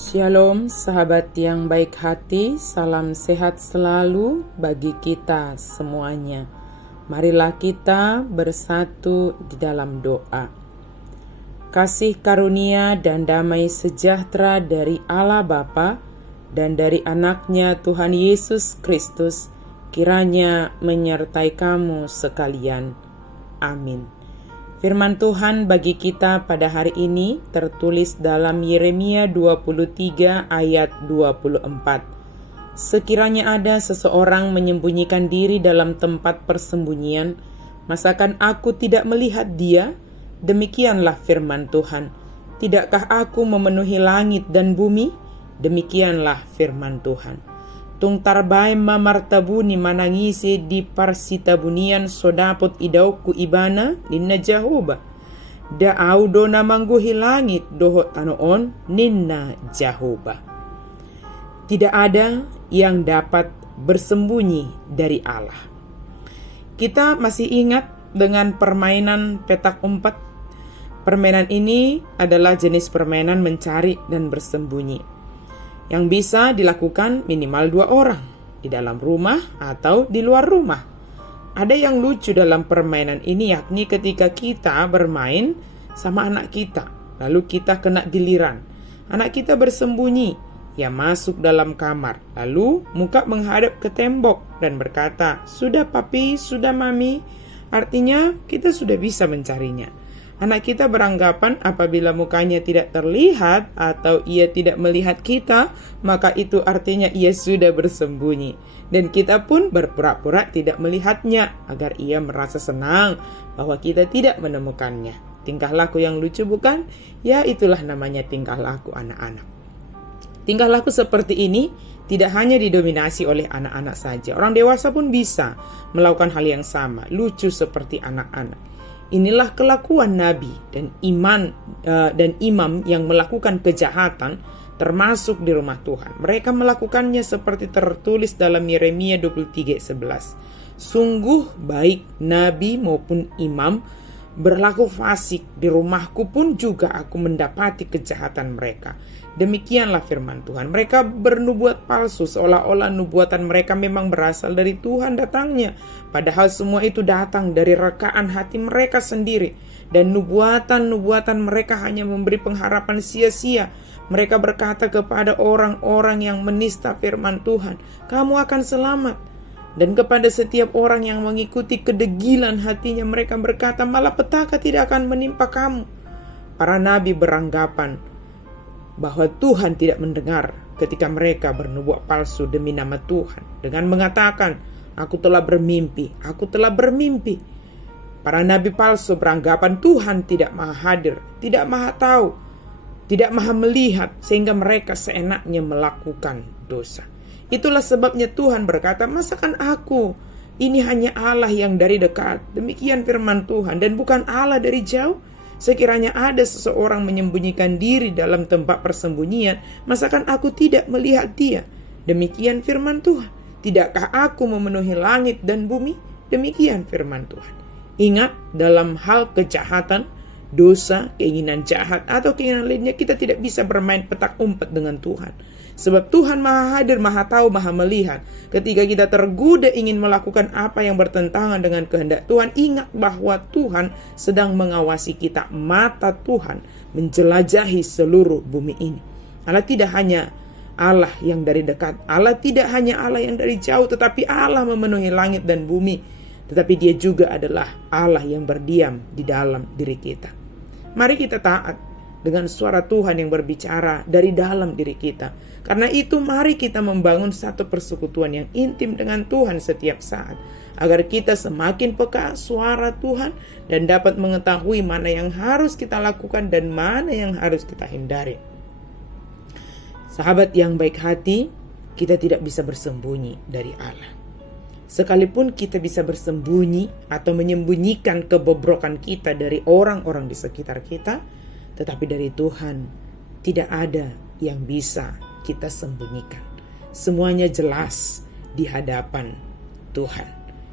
Shalom sahabat yang baik hati, salam sehat selalu bagi kita semuanya. Marilah kita bersatu di dalam doa. Kasih karunia dan damai sejahtera dari Allah Bapa dan dari anaknya Tuhan Yesus Kristus kiranya menyertai kamu sekalian. Amin. Firman Tuhan bagi kita pada hari ini tertulis dalam Yeremia 23 ayat 24. Sekiranya ada seseorang menyembunyikan diri dalam tempat persembunyian, masakan aku tidak melihat dia? Demikianlah firman Tuhan. Tidakkah aku memenuhi langit dan bumi? Demikianlah firman Tuhan. Tung tarbae mamartabuni manangisi di parsitabunian sodapot idauku ibana ninna Jehoba. Da audo namangguhi langit doho tanoon ninna Jehoba. Tidak ada yang dapat bersembunyi dari Allah. Kita masih ingat dengan permainan petak umpet. Permainan ini adalah jenis permainan mencari dan bersembunyi yang bisa dilakukan minimal 2 orang, di dalam rumah atau di luar rumah. Ada yang lucu dalam permainan ini, yakni ketika kita bermain sama anak kita, lalu kita kena giliran. Anak kita bersembunyi, ia masuk dalam kamar, lalu muka menghadap ke tembok dan berkata, "Sudah papi, sudah mami." Artinya kita sudah bisa mencarinya. Anak kita beranggapan apabila mukanya tidak terlihat atau ia tidak melihat kita, maka itu artinya ia sudah bersembunyi. Dan kita pun berpura-pura tidak melihatnya agar ia merasa senang bahwa kita tidak menemukannya. Tingkah laku yang lucu bukan? Ya, itulah namanya tingkah laku anak-anak. Tingkah laku seperti ini tidak hanya didominasi oleh anak-anak saja. Orang dewasa pun bisa melakukan hal yang sama, lucu seperti anak-anak. Inilah kelakuan Nabi dan imam yang melakukan kejahatan termasuk di rumah Tuhan. Mereka melakukannya seperti tertulis dalam Yeremia 23:11. Sungguh baik Nabi maupun imam berlaku fasik, di rumahku pun juga aku mendapati kejahatan mereka. Demikianlah firman Tuhan. Mereka bernubuat palsu seolah-olah nubuatan mereka memang berasal dari Tuhan datangnya. Padahal semua itu datang dari rekaan hati mereka sendiri. Dan nubuatan-nubuatan mereka hanya memberi pengharapan sia-sia. Mereka berkata kepada orang-orang yang menista firman Tuhan, "Kamu akan selamat." Dan kepada setiap orang yang mengikuti kedegilan hatinya, mereka berkata, "Malapetaka tidak akan menimpa kamu." Para nabi beranggapan bahwa Tuhan tidak mendengar ketika mereka bernubuat palsu demi nama Tuhan dengan mengatakan, "Aku telah bermimpi, aku telah bermimpi." Para nabi palsu beranggapan Tuhan tidak maha hadir, tidak maha tahu, tidak maha melihat, sehingga mereka seenaknya melakukan dosa. Itulah sebabnya Tuhan berkata, "Masakan aku ini hanya Allah yang dari dekat?" Demikian firman Tuhan, dan bukan Allah dari jauh. Sekiranya ada seseorang menyembunyikan diri dalam tempat persembunyian, masakan aku tidak melihat dia? Demikian firman Tuhan. Tidakkah aku memenuhi langit dan bumi? Demikian firman Tuhan. Ingat, dalam hal kejahatan, dosa, keinginan jahat, atau keinginan lainnya, kita tidak bisa bermain petak umpet dengan Tuhan. Sebab Tuhan maha hadir, maha tahu, maha melihat. Ketika kita tergoda ingin melakukan apa yang bertentangan dengan kehendak Tuhan, ingat bahwa Tuhan sedang mengawasi kita. Mata Tuhan menjelajahi seluruh bumi ini. Allah tidak hanya Allah yang dari dekat, Allah tidak hanya Allah yang dari jauh, tetapi Allah memenuhi langit dan bumi. Tetapi dia juga adalah Allah yang berdiam di dalam diri kita. Mari kita taat dengan suara Tuhan yang berbicara dari dalam diri kita. Karena itu mari kita membangun satu persekutuan yang intim dengan Tuhan setiap saat, agar kita semakin peka suara Tuhan dan dapat mengetahui mana yang harus kita lakukan dan mana yang harus kita hindari. Sahabat yang baik hati, kita tidak bisa bersembunyi dari Allah. Sekalipun kita bisa bersembunyi atau menyembunyikan kebobrokan kita dari orang-orang di sekitar kita, tetapi dari Tuhan tidak ada yang bisa kita sembunyikan. Semuanya jelas di hadapan Tuhan.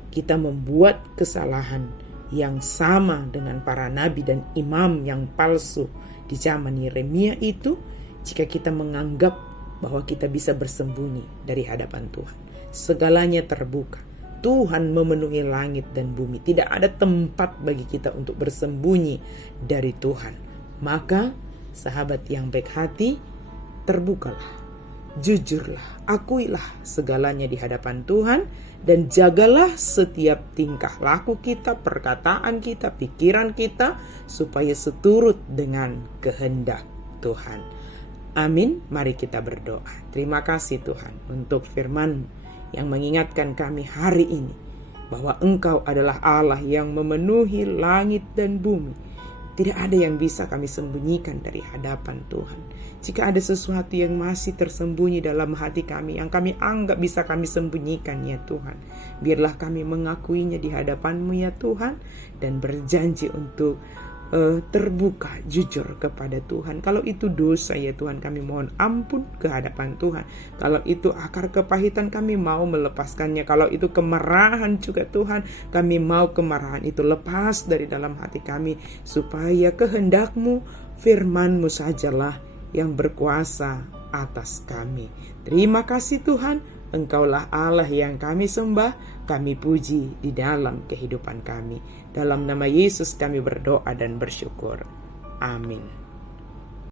Kita membuat kesalahan yang sama dengan para nabi dan imam yang palsu di zaman Yeremia itu, jika kita menganggap bahwa kita bisa bersembunyi dari hadapan Tuhan. Segalanya terbuka. Tuhan memenuhi langit dan bumi. Tidak ada tempat bagi kita untuk bersembunyi dari Tuhan. Maka, sahabat yang baik hati, terbukalah. Jujurlah, akuilah segalanya di hadapan Tuhan, dan jagalah setiap tingkah laku kita, perkataan kita, pikiran kita, supaya seturut dengan kehendak Tuhan. Amin. Mari kita berdoa. Terima kasih Tuhan untuk firman-Mu yang mengingatkan kami hari ini bahwa Engkau adalah Allah yang memenuhi langit dan bumi. Tidak ada yang bisa kami sembunyikan dari hadapan Tuhan. Jika ada sesuatu yang masih tersembunyi dalam hati kami, yang kami anggap bisa kami sembunyikan ya Tuhan, biarlah kami mengakuinya di hadapan-Mu ya Tuhan, dan berjanji untuk terbuka, jujur kepada Tuhan. Kalau itu dosa ya Tuhan, kami mohon ampun ke hadapan Tuhan. Kalau itu akar kepahitan, kami mau melepaskannya. Kalau itu kemarahan juga Tuhan, kami mau kemarahan itu lepas dari dalam hati kami, supaya kehendak-Mu, firman-Mu sajalah yang berkuasa atas kami. Terima kasih Tuhan, Engkaulah Allah yang kami sembah, kami puji di dalam kehidupan kami. Dalam nama Yesus kami berdoa dan bersyukur. Amin.